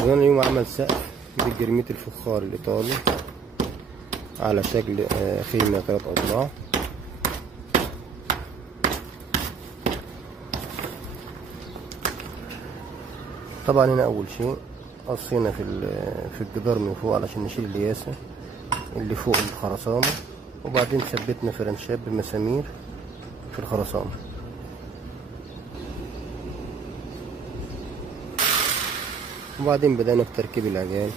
وانا اليوم عمل سقف بالجرميت الفخار الايطالي على شكل خيمة 3 اضلاع. طبعا هنا اول شيء قصينا في الجدار من فوق علشان نشيل الياسة اللي فوق الخرسانة، وبعدين ثبتنا فرنشات بمسامير في الخرسانة. وبعدين بدأنا في تركيب العجال.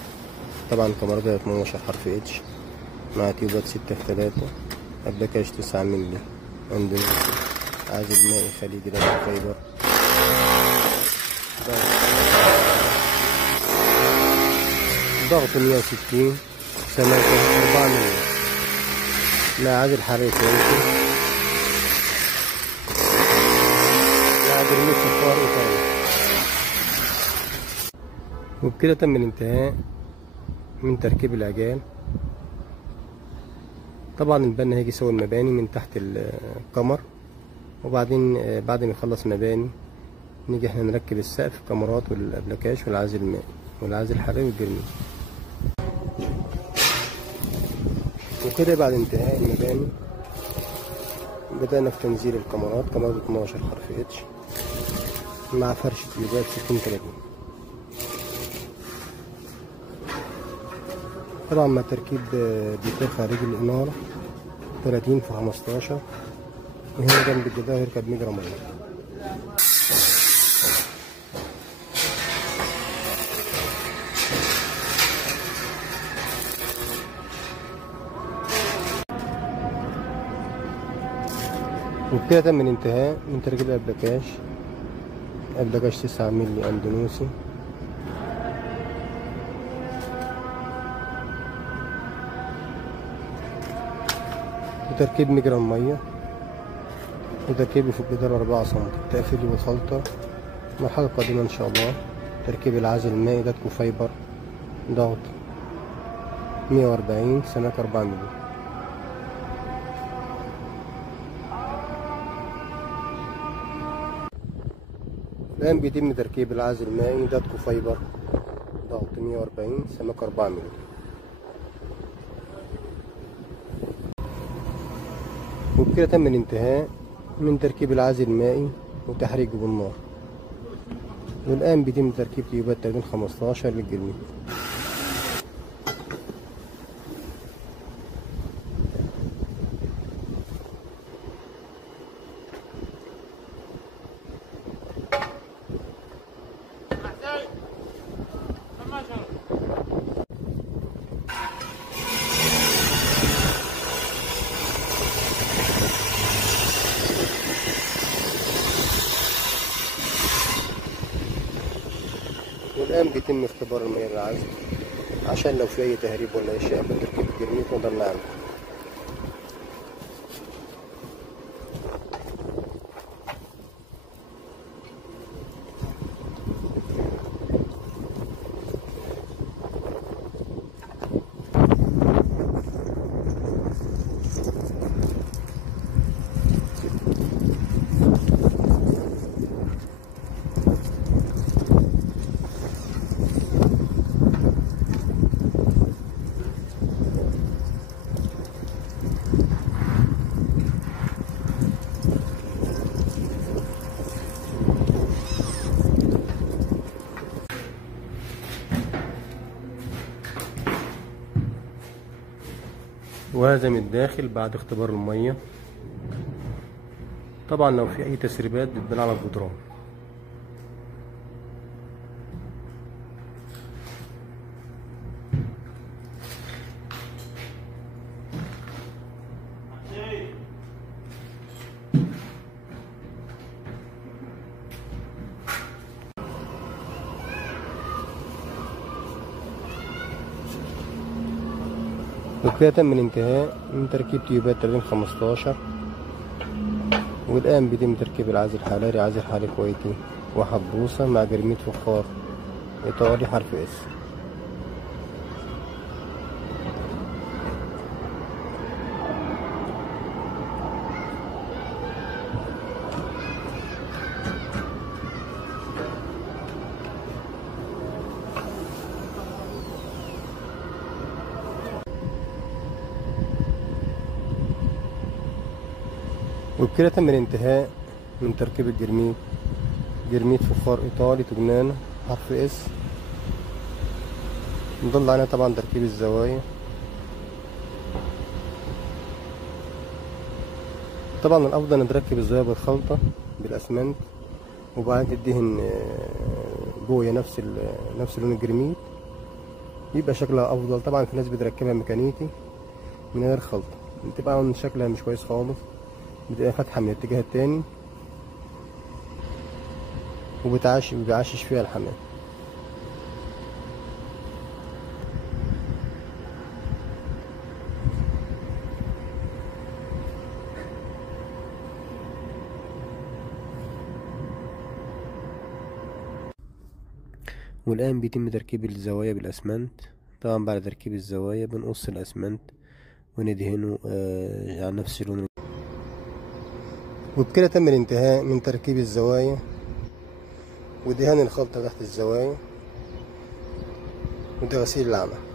طبعا كاميرات 12 حرف اتش مع تيوبات 6x3، ابلكاش 9 مللي اندونيسي، عازل مائي خليجي دبل فايبر، ضغط 160، سماكة 400 مع عازل حراري كويسة، مع جرميت فخار ايطالي. وبكده تم الانتهاء من تركيب العجال. طبعا البنا هيجي يسوي المباني من تحت الكمر، وبعدين بعد ما يخلص مباني نيجي احنا نركب السقف، الكاميرات والابلكاش والعازل المائي والعازل الحراري والجرميت. وكده بعد انتهاء المباني بدأنا في تنزيل الكاميرات، كاميرات 12 حرف اتش مع فرش تيوبات 60-30. طبعا مع تركيب ديكور خارجي الإنارة 30×15، وهنا جنب الجدار يركب مجرى مية. وبكده تم الانتهاء من تركيب أبلكاش 9 مللي اندونيسي، وتركيب مجرى المية، وتركيبه في الجدار 4 سم، تقفيله بالخلطة. المرحلة القادمة إن شاء الله تركيب العازل المائي داتكو فايبر، ضغط 140، سماكة 4 مللي. الآن بيتم تركيب العازل المائي داتكو فايبر، ضغط 140، سماكة 4 مللي. وبكده تم الانتهاء من تركيب العازل المائي وتحريكه بالنار. والآن بيتم تركيب تيوبات 30×15 للجرميت. والآن بيتم اختبار المياه للعزل عشان لو في أي تهريب ولا أشياء قبل تركيب الجرميت نقدر نعمل. وهذا من الداخل بعد اختبار المية. طبعا لو في اي تسريبات بتبان على الجدران. وكده تم الانتهاء من تركيب تيوبات 30×15. والآن بيتم تركيب العازل الحراري، عازل حراري كويتي وحبوسة مع جرميت فخار إيطالي حرف اس. وبكده تم الانتهاء من تركيب الجرميد. جرميد فخار ايطالي تجنان حرف اس. نضل علينا طبعا تركيب الزوايا. طبعا الافضل نركب الزوايا بالخلطة بالاسمنت، وبعدين تدهن بوية نفس لون الجرميد، يبقى شكلها افضل. طبعا في ناس بتركبها ميكانيكي من غير خلطة، بتبقى شكلها مش كويس خالص، بتبقى فاتحة من الاتجاه التاني وبيعشش فيها الحمام. والآن بيتم تركيب الزوايا بالأسمنت. طبعا بعد تركيب الزوايا بنقص الأسمنت وندهنه على نفس اللون. وبكده تم الانتهاء من تركيب الزوايا ودهان الخلطة تحت الزوايا وده غسيل الأعمى.